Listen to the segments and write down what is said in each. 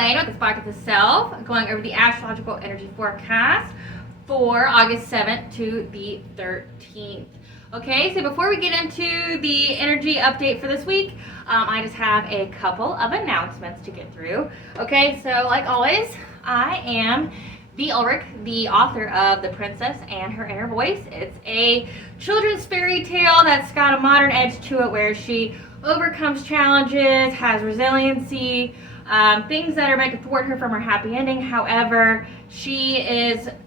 Llewellyn with the Spark of the Self, going over the astrological energy forecast for August 7th to the 13th. Okay, so before we get into the energy update for this week, I just have a couple of announcements to get through. Okay, so like always, I am Bea Ulrich, the author of The Princess and Her Inner Voice. It's a children's fairy tale that's got a modern edge to it where she overcomes challenges, has resiliency, things that are meant to thwart her from her happy ending. However, she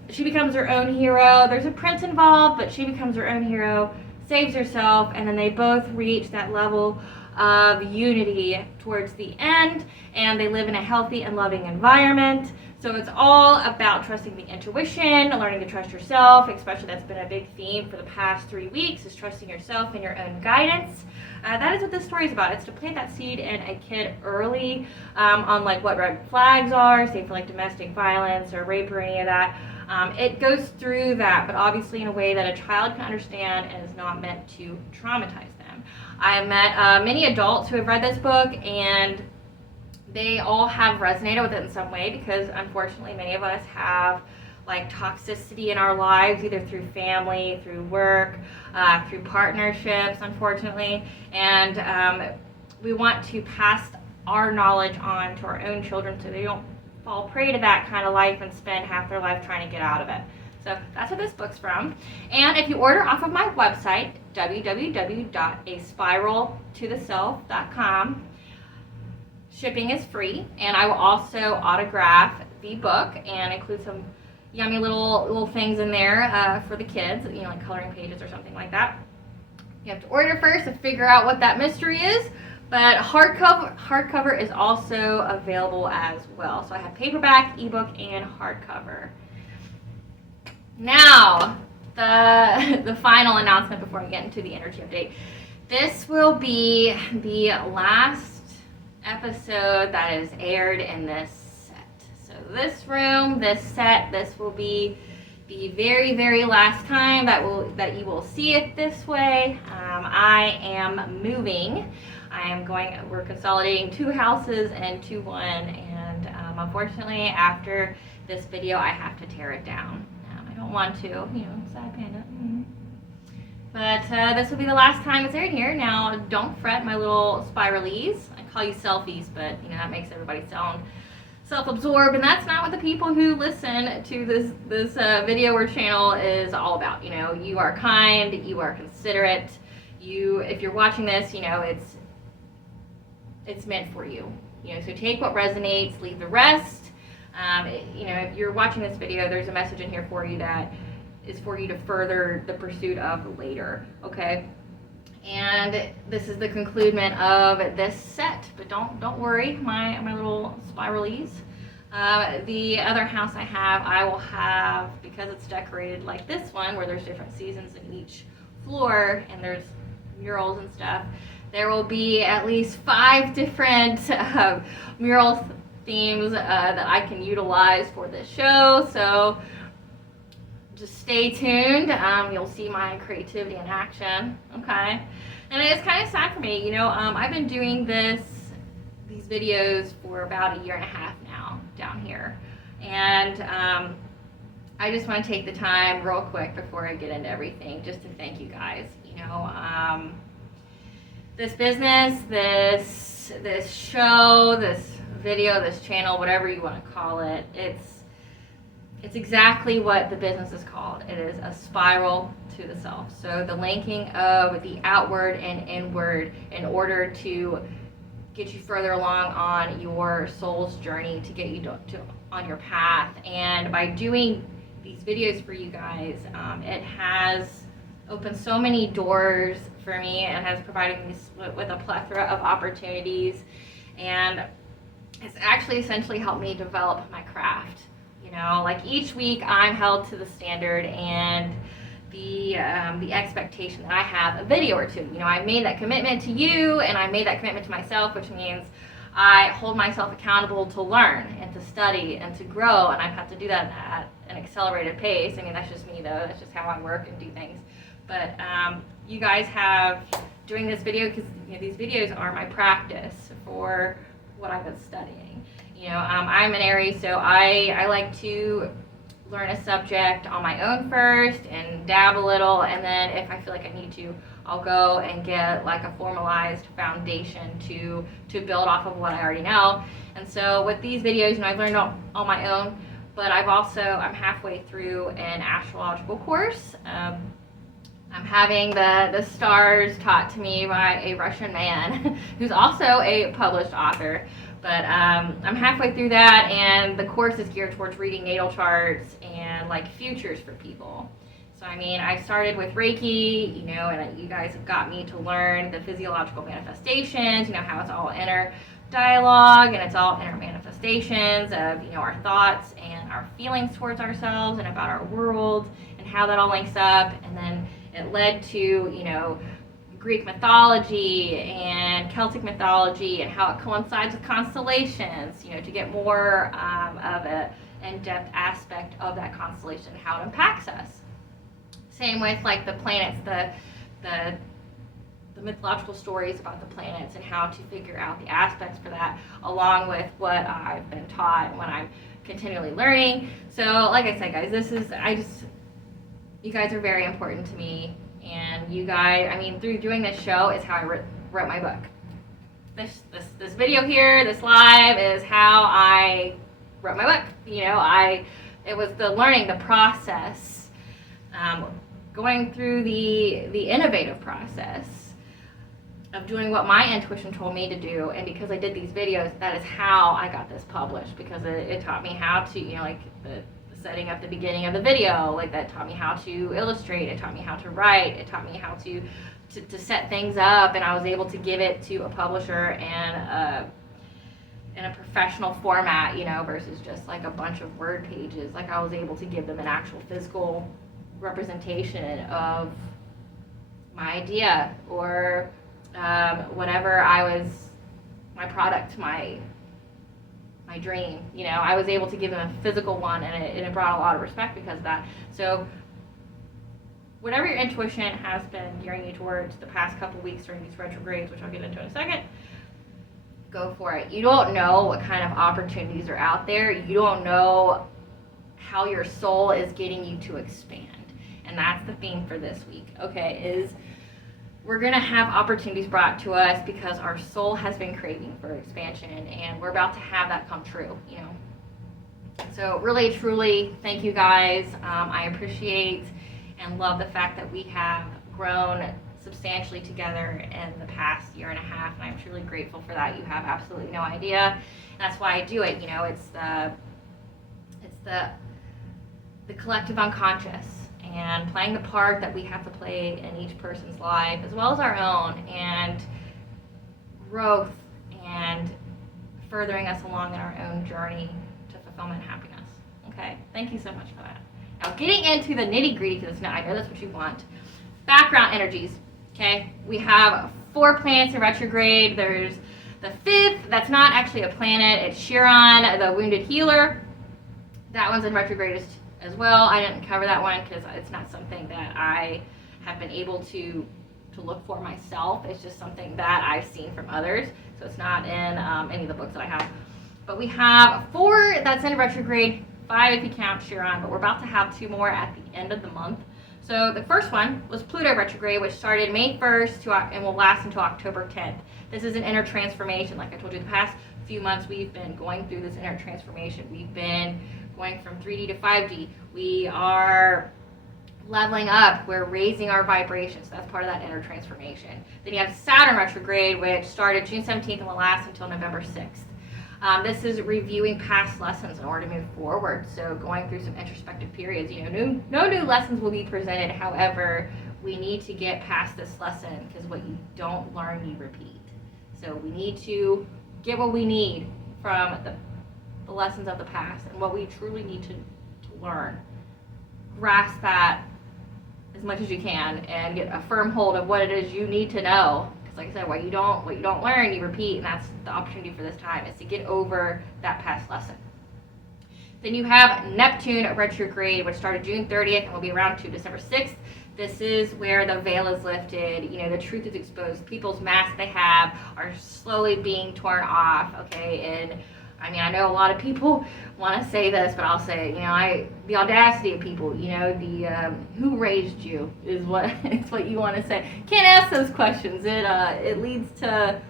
becomes her own hero. There's a prince involved, but she becomes her own hero, saves herself, and then they both reach that level of unity towards the end, and they live in a healthy and loving environment. So it's all about trusting the intuition, learning to trust yourself, especially that's been a big theme for the past 3 weeks, is trusting yourself and your own guidance. That is what this story is about. It's to plant that seed in a kid early on like what red flags are, say for like domestic violence or rape or any of that. It goes through that, but obviously in a way that a child can understand and is not meant to traumatize them. I have met many adults who have read this book, and they all have resonated with it in some way because unfortunately many of us have like toxicity in our lives, either through family, through work, through partnerships, unfortunately, and we want to pass our knowledge on to our own children so they don't fall prey to that kind of life and spend half their life trying to get out of it. So that's what this book's from. And if you order off of my website, www.aspiraltotheself.com, shipping is free, and I will also autograph the book and include some yummy little things in there for the kids, you know, like coloring pages or something like that. You have to order first to figure out what that mystery is, but hardcover is also available as well. So I have paperback, ebook, and hardcover. Now, the final announcement before I get into the energy update. This will be the last episode that is aired in this set. So this room, this set, this will be the very, very last time that you will see it this way. I am moving. We're consolidating 2 houses into one, and unfortunately after this video I have to tear it down. I don't want to, sad panda. But this will be the last time it's aired here. Now, don't fret, my little spiralies. I call you selfies, but that makes everybody sound self-absorbed, and that's not what the people who listen to this video or channel is all about. You are kind, you are considerate. If you're watching this, it's meant for you. So take what resonates, leave the rest. If you're watching this video, there's a message in here for you that is for you to further the pursuit of later, okay? And this is the conclusion of this set, but don't worry, my little spiralies. The other house I will have, because it's decorated like this one, where there's different seasons in each floor, and there's murals and stuff, there will be at least 5 different mural themes that I can utilize for this show, so just stay tuned. You'll see my creativity in action, okay? And it's kind of sad for me, I've been doing these videos for about 1.5 years now down here, and I just want to take the time real quick before I get into everything just to thank you guys. This business, this show, this video, this channel, whatever you want to call it, it's exactly what the business is called. It is a spiral to the self. So the linking of the outward and inward in order to get you further along on your soul's journey, to get you on your path. And by doing these videos for you guys, it has opened so many doors for me and has provided me with a plethora of opportunities, and it's actually essentially helped me develop my craft. Like each week I'm held to the standard and the expectation that I have a video or two. I made that commitment to you, and I made that commitment to myself, which means I hold myself accountable to learn and to study and to grow, and I've had to do that at an accelerated pace. That's just me though, that's just how I work and do things. But you guys have, doing this video, because these videos are my practice for what I've been studying. I'm an Aries, so I like to learn a subject on my own first and dab a little, and then if I feel like I need to, I'll go and get like a formalized foundation to build off of what I already know. And so with these videos, I've learned on my own, but I'm halfway through an astrological course. I'm having the stars taught to me by a Russian man who's also a published author. But I'm halfway through that, and the course is geared towards reading natal charts and like futures for people. So I started with Reiki, and you guys have got me to learn the physiological manifestations, how it's all inner dialogue and it's all inner manifestations of, our thoughts and our feelings towards ourselves and about our world and how that all links up. And then it led to, Greek mythology and Celtic mythology and how it coincides with constellations, to get more of an in-depth aspect of that constellation, how it impacts us. Same with like the planets, the mythological stories about the planets and how to figure out the aspects for that, along with what I've been taught and what I'm continually learning. So like I said, guys, you guys are very important to me. And you guys, through doing this show is how I wrote my book. This video here, this live is how I wrote my book. It was the learning, the process, going through the innovative process of doing what my intuition told me to do. And because I did these videos, that is how I got this published, because it taught me how to, like the setting up the beginning of the video, like that taught me how to illustrate, it taught me how to write, it taught me how to set things up, and I was able to give it to a publisher and in a professional format, versus just like a bunch of word pages. Like I was able to give them an actual physical representation of my idea or whatever my product, my dream. I was able to give them a physical one, and it brought a lot of respect because of that. So whatever your intuition has been gearing you towards the past couple weeks during these retrogrades, which I'll get into in a second, go for it. You don't know what kind of opportunities are out there. You don't know how your soul is getting you to expand. And that's the theme for this week, is we're going to have opportunities brought to us because our soul has been craving for expansion, and we're about to have that come true, So really, truly, thank you guys. I appreciate and love the fact that we have grown substantially together in the past year and a half, and I'm truly grateful for that. You have absolutely no idea. That's why I do it. It's the collective unconscious, and playing the part that we have to play in each person's life as well as our own, and growth and furthering us along in our own journey to fulfillment and happiness. Thank you so much for that. Now getting into the nitty-gritty, because I know that's what you want. Background energies. We have 4 planets in retrograde. There's the 5th, that's not actually a planet, it's Chiron, the wounded healer. That one's in retrograde as well. I didn't cover that one because it's not something that I have been able to look for myself. It's just something that I've seen from others, so it's not in any of the books that I have. But we have 4 that's in retrograde, 5 if you count Chiron, but we're about to have 2 more at the end of the month. So the first one was Pluto retrograde, which started May 1st and will last until October 10th. This is an inner transformation. Like I told you, the past few months we've been going through this inner transformation. We've been going from 3D to 5D. We are leveling up. We're raising our vibrations. That's part of that inner transformation. Then you have Saturn retrograde, which started June 17th and will last until November 6th. This is reviewing past lessons in order to move forward. So going through some introspective periods. No new lessons will be presented. However, we need to get past this lesson, because what you don't learn, you repeat. So we need to get what we need from the lessons of the past and what we truly need to learn. Grasp that as much as you can and get a firm hold of what it is you need to know. Because like I said, what you don't learn, you repeat, and that's the opportunity for this time, is to get over that past lesson. Then you have Neptune retrograde, which started June 30th and will be around to December 6th. This is where the veil is lifted, the truth is exposed. People's masks they have are slowly being torn off, and I mean, I know a lot of people want to say this, but I'll say it. The audacity of people. Who raised you is what is what you want to say. Can't ask those questions. It leads to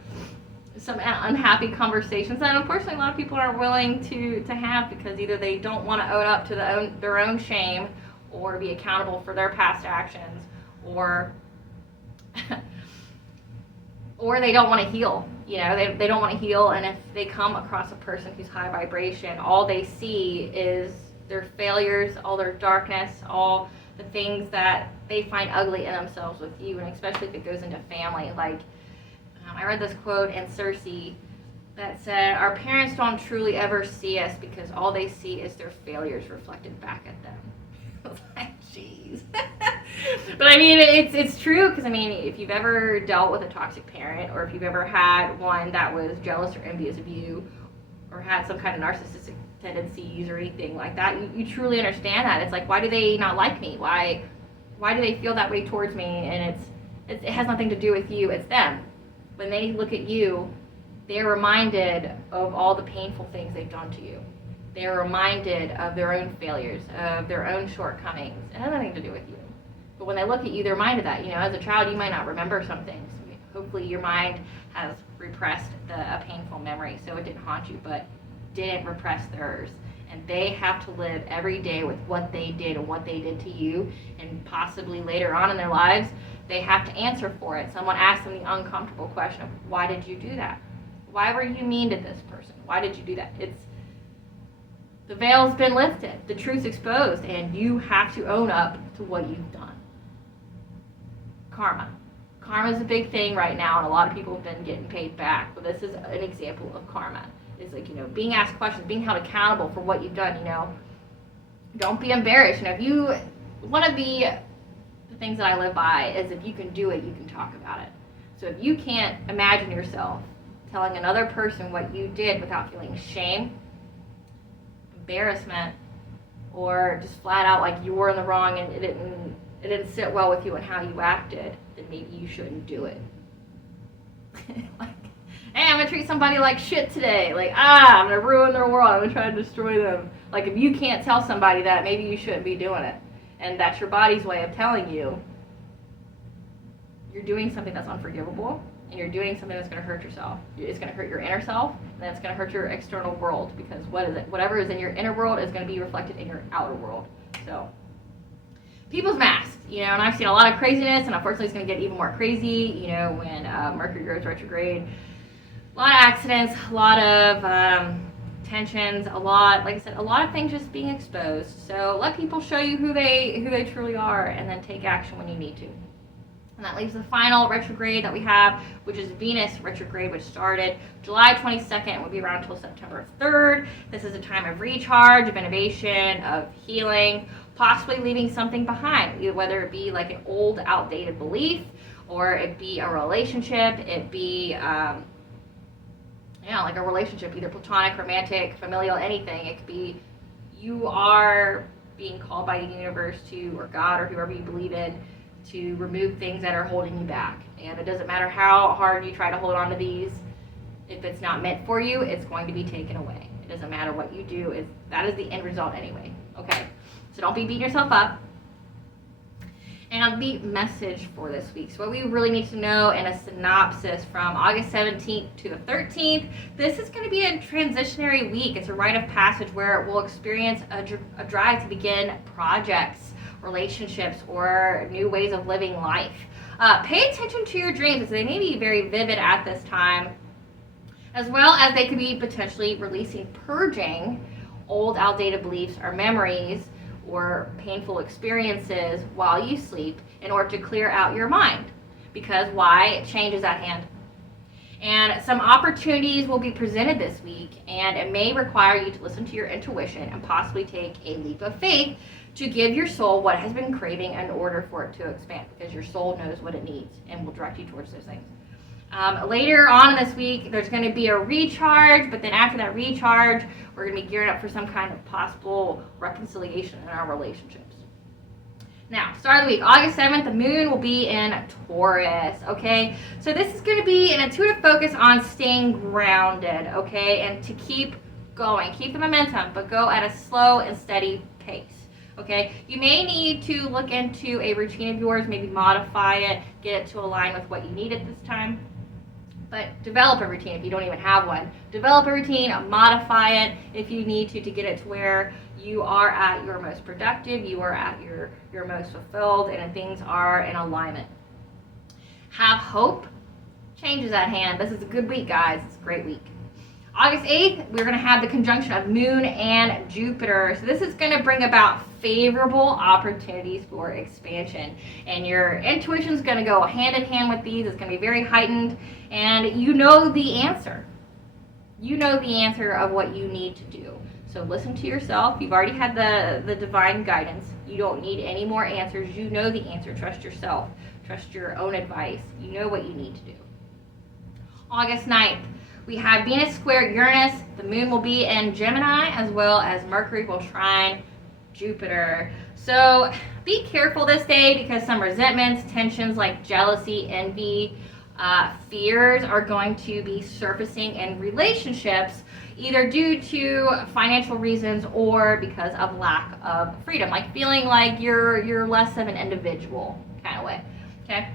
some unhappy conversations that unfortunately a lot of people aren't willing to have, because either they don't want to own up to their own shame or be accountable for their past actions, or or they don't want to heal. They don't want to heal, and if they come across a person who's high vibration, all they see is their failures, all their darkness, all the things that they find ugly in themselves with you, and especially if it goes into family. I read this quote in Circe that said, "Our parents don't truly ever see us because all they see is their failures reflected back at them." I was like, jeez. But I mean, it's true, because I mean, if you've ever dealt with a toxic parent, or if you've ever had one that was jealous or envious of you, or had some kind of narcissistic tendencies or anything like that, you truly understand that. It's like, why do they not like me? Why do they feel that way towards me? And it has nothing to do with you. It's them. When they look at you, they're reminded of all the painful things they've done to you. They're reminded of their own failures, of their own shortcomings. It has nothing to do with you. But when they look at you, they're reminded that. As a child, you might not remember some things. Hopefully your mind has repressed a painful memory, so it didn't haunt you, but didn't repress theirs. And they have to live every day with what they did and what they did to you, and possibly later on in their lives, they have to answer for it. Someone asks them the uncomfortable question of, why did you do that? Why were you mean to this person? Why did you do that? The veil's been lifted, the truth's exposed, and you have to own up to what you've done. Karma. Karma's a big thing right now, and a lot of people have been getting paid back. But this is an example of karma. It's like, being asked questions, being held accountable for what you've done. Don't be embarrassed. One of the things that I live by is, if you can do it, you can talk about it. So if you can't imagine yourself telling another person what you did without feeling shame, embarrassment, or just flat out like you were in the wrong and it didn't sit well with you and how you acted, then maybe you shouldn't do it. Like, hey, I'm gonna treat somebody like shit today. I'm gonna ruin their world. I'm gonna try to destroy them. Like, if you can't tell somebody that, maybe you shouldn't be doing it. And that's your body's way of telling you you're doing something that's unforgivable, and you're doing something that's going to hurt yourself. It's going to hurt your inner self, and then it's going to hurt your external world, because whatever is in your inner world is going to be reflected in your outer world. So, people's masks, and I've seen a lot of craziness, and unfortunately it's going to get even more crazy, when Mercury goes retrograde. A lot of accidents, a lot of tensions, like I said, a lot of things just being exposed. So let people show you who they truly are, and then take action when you need to. And that leaves the final retrograde that we have, which is Venus retrograde, which started July 22nd and will be around until September 3rd. This is a time of recharge, of innovation, of healing, possibly leaving something behind, whether it be like an old, outdated belief, or it be a relationship, it be like a relationship, either platonic, romantic, familial, anything. It could be you are being called by the universe to, or God, or whoever you believe in, to remove things that are holding you back. And it doesn't matter how hard you try to hold on to these. If it's not meant for you, it's going to be taken away. It doesn't matter what you do. That is the end result anyway. Okay? So don't be beating yourself up. And the message for this week. So what we really need to know in a synopsis from August 17th to the 13th, this is going to be a transitionary week. It's a rite of passage where we'll experience a drive to begin projects, relationships, or new ways of living life. Pay attention to your dreams, as they may be very vivid at this time, as well as they could be potentially purging old, outdated beliefs or memories or painful experiences while you sleep, in order to clear out your mind. Because why? Change is at hand. And some opportunities will be presented this week, and it may require you to listen to your intuition and possibly take a leap of faith to give your soul what it has been craving in order for it to expand, because your soul knows what it needs and will direct you towards those things. Later on in this week, there's going to be a recharge, but then after that recharge, we're going to be gearing up for some kind of possible reconciliation in our relationships. Now, start of the week, August 7th, the moon will be in Taurus, okay? So this is going to be an intuitive focus on staying grounded, okay? And to keep going. Keep the momentum, but go at a slow and steady pace. Okay, you may need to look into a routine of yours, maybe modify it, get it to align with what you need at this time. But develop a routine if you don't even have one. Develop a routine, modify it if you need to get it to where you are at your most productive, you are at your most fulfilled, and things are in alignment. Have hope. Change is at hand. This is a good week, guys. It's a great week. August 8th, we're going to have the conjunction of Moon and Jupiter. So this is going to bring about favorable opportunities for expansion. And your intuition is going to go hand in hand with these. It's going to be very heightened. And you know the answer. You know the answer of what you need to do. So listen to yourself. You've already had the divine guidance. You don't need any more answers. You know the answer. Trust yourself. Trust your own advice. You know what you need to do. August 9th. We have Venus square Uranus. The moon will be in Gemini, as well as Mercury will trine Jupiter. So be careful this day because some resentments, tensions like jealousy, envy, fears are going to be surfacing in relationships, either due to financial reasons or because of lack of freedom, like feeling like you're less of an individual kind of way. Okay.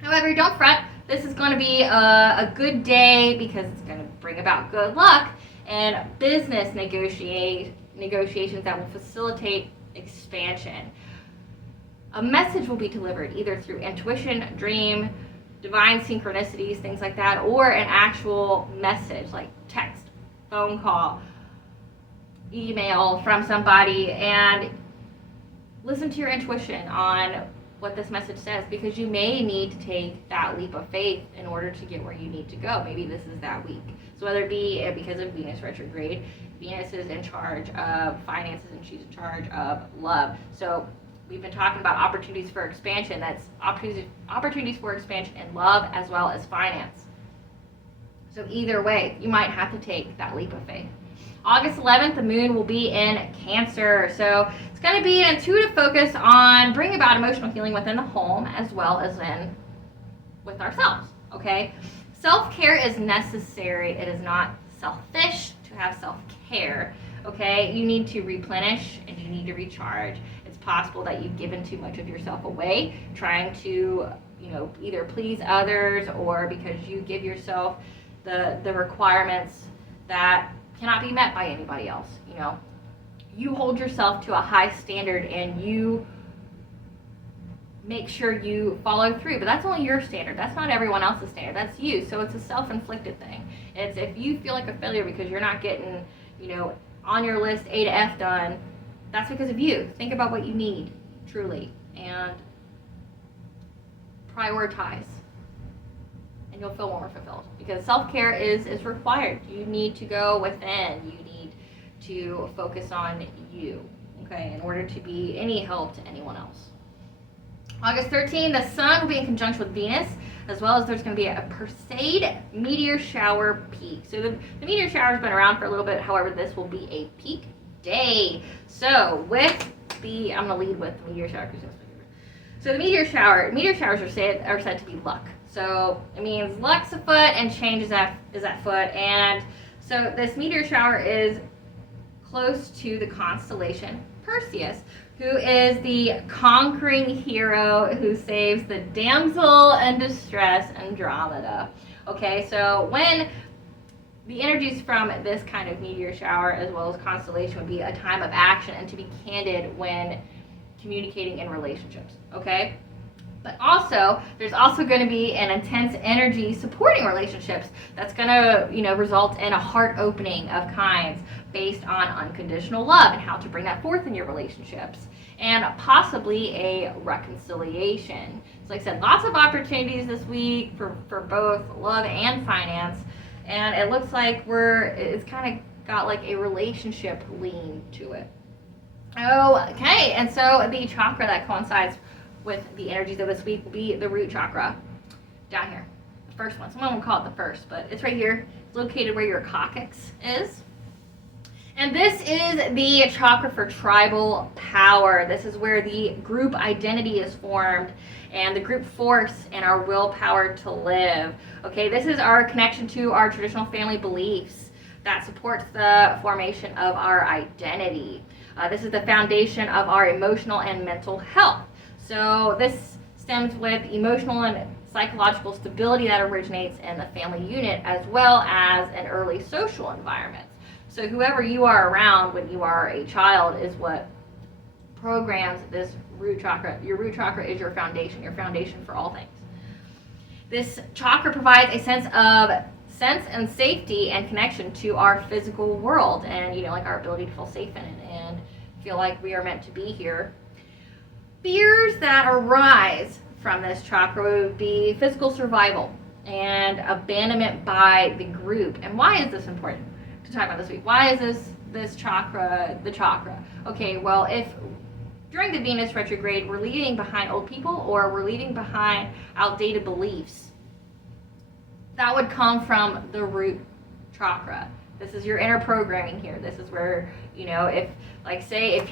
However, don't fret. This is going to be a good day because it's going to bring about good luck and business negotiations that will facilitate expansion. A message will be delivered either through intuition, dream, divine synchronicities, things like that, or an actual message like text, phone call, email from somebody, and listen to your intuition on what this message says, because you may need to take that leap of faith in order to get where you need to go. Maybe this is that week. So whether it be because of Venus retrograde, Venus is in charge of finances and she's in charge of love. So we've been talking about opportunities for expansion. That's opportunities for expansion in love as well as finance. So either way, you might have to take that leap of faith. August 11th, the moon will be in Cancer. So it's going to be an intuitive focus on bringing about emotional healing within the home as well as with ourselves. Okay? Self-care is necessary. It is not selfish to have self-care. Okay? You need to replenish and you need to recharge. It's possible that you've given too much of yourself away, trying to, either please others or because you give yourself the requirements that cannot be met by anybody else. You hold yourself to a high standard and you make sure you follow through, but that's only your standard. That's not everyone else's standard. That's you. So it's a self-inflicted thing. It's if you feel like a failure because you're not getting, on your list A to F done, that's because of you. Think about what you need truly and prioritize. And you'll feel more fulfilled because self-care is required. You need to go within. You need to focus on you, okay, in order to be any help to anyone else. August 13th, the sun will be in conjunction with Venus, as well as there's going to be a Perseid meteor shower peak. So the meteor shower has been around for a little bit. However, this will be a peak day. So I'm going to lead with the meteor shower. So the meteor showers are said to be luck. So it means luck's afoot and change is at foot. And so this meteor shower is close to the constellation Perseus, who is the conquering hero who saves the damsel in distress Andromeda. Okay, so when the energies from this kind of meteor shower as well as constellation would be a time of action and to be candid when communicating in relationships, okay? But also, there's also going to be an intense energy supporting relationships that's going to, result in a heart opening of kinds based on unconditional love and how to bring that forth in your relationships and possibly a reconciliation. So like I said, lots of opportunities this week for both love and finance. And it looks like it's kind of got like a relationship lean to it. Okay, and so the chakra that coincides with the energies of this week will be the root chakra down here, the first one. Someone will call it the first, but it's right here. It's located where your coccyx is. And this is the chakra for tribal power. This is where the group identity is formed and the group force and our willpower to live. Okay, this is our connection to our traditional family beliefs, that supports the formation of our identity. This is the foundation of our emotional and mental health. So this stems with emotional and psychological stability that originates in the family unit as well as in early social environments. So whoever you are around when you are a child is what programs this root chakra. Your root chakra is your foundation for all things. This chakra provides a sense and safety and connection to our physical world, and like our ability to feel safe in it and feel like we are meant to be here. Fears that arise from this chakra would be physical survival and abandonment by the group. And why is this important to talk about this week? Why is this chakra the chakra? Okay, well, if during the Venus retrograde we're leaving behind old people or we're leaving behind outdated beliefs, that would come from the root chakra. This is your inner programming here. This is where, if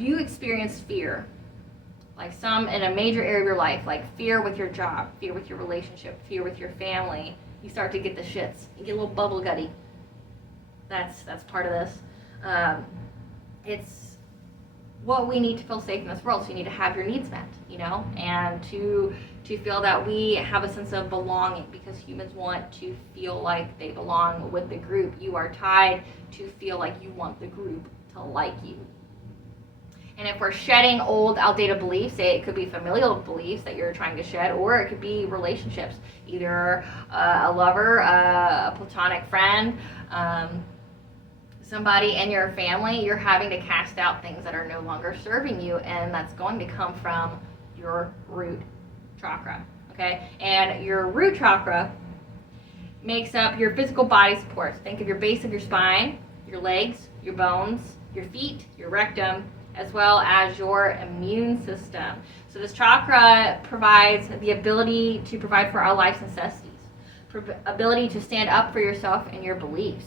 you experience fear, like in a major area of your life, like fear with your job, fear with your relationship, fear with your family, you start to get the shits. You get a little bubble gutty. That's part of this. It's what we need to feel safe in this world. So you need to have your needs met, and to feel that we have a sense of belonging, because humans want to feel like they belong with the group. You are tied to feel like you want the group to like you. And if we're shedding old, outdated beliefs, say it could be familial beliefs that you're trying to shed, or it could be relationships, either a lover, a platonic friend, somebody in your family, you're having to cast out things that are no longer serving you, and that's going to come from your root chakra, okay? And your root chakra makes up your physical body supports. Think of your base of your spine, your legs, your bones, your feet, your rectum, as well as your immune system. So this chakra provides the ability to provide for our life's necessities, ability to stand up for yourself and your beliefs,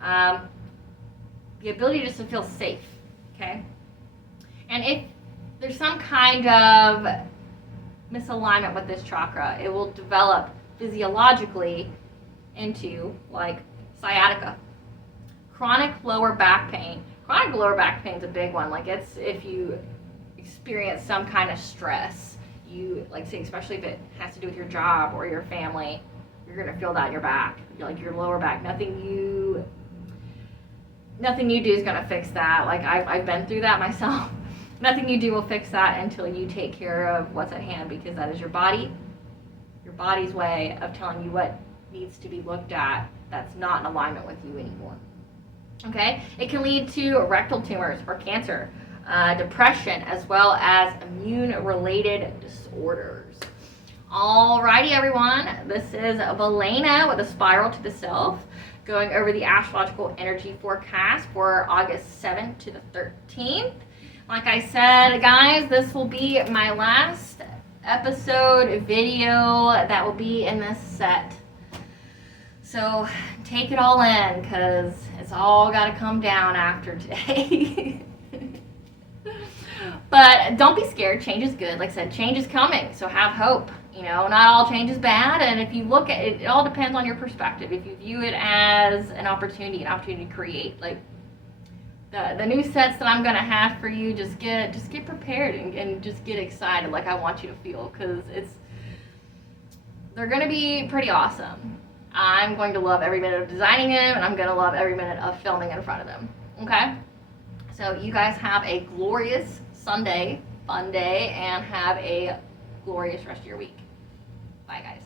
the ability just to feel safe, okay? And if there's some kind of misalignment with this chakra, it will develop physiologically into like sciatica, chronic lower back pain. Chronic lower back pain is a big one. Like, it's if you experience some kind of stress, especially if it has to do with your job or your family, you're gonna feel that in your back, like your lower back. Nothing you do is gonna fix that. Like, I've been through that myself. Nothing you do will fix that until you take care of what's at hand, because that is your body's way of telling you what needs to be looked at that's not in alignment with you anymore. Okay, it can lead to rectal tumors or cancer, depression, as well as immune-related disorders. Alrighty, everyone, this is Belena with a Spiral to the Self, going over the astrological energy forecast for August 7th to the 13th. Like I said, guys, this will be my last episode video that will be in this set. So take it all in, because it's all got to come down after today. But don't be scared. Change is good. Like I said, change is coming, so have hope. Not all change is bad, and if you look at it, it all depends on your perspective. If you view it as an opportunity to create, like the new sets that I'm going to have for you, just get prepared and just get excited like I want you to feel, because they're going to be pretty awesome. I'm going to love every minute of designing them, and I'm going to love every minute of filming in front of them. Okay? So you guys have a glorious Sunday, fun day, and have a glorious rest of your week. Bye, guys.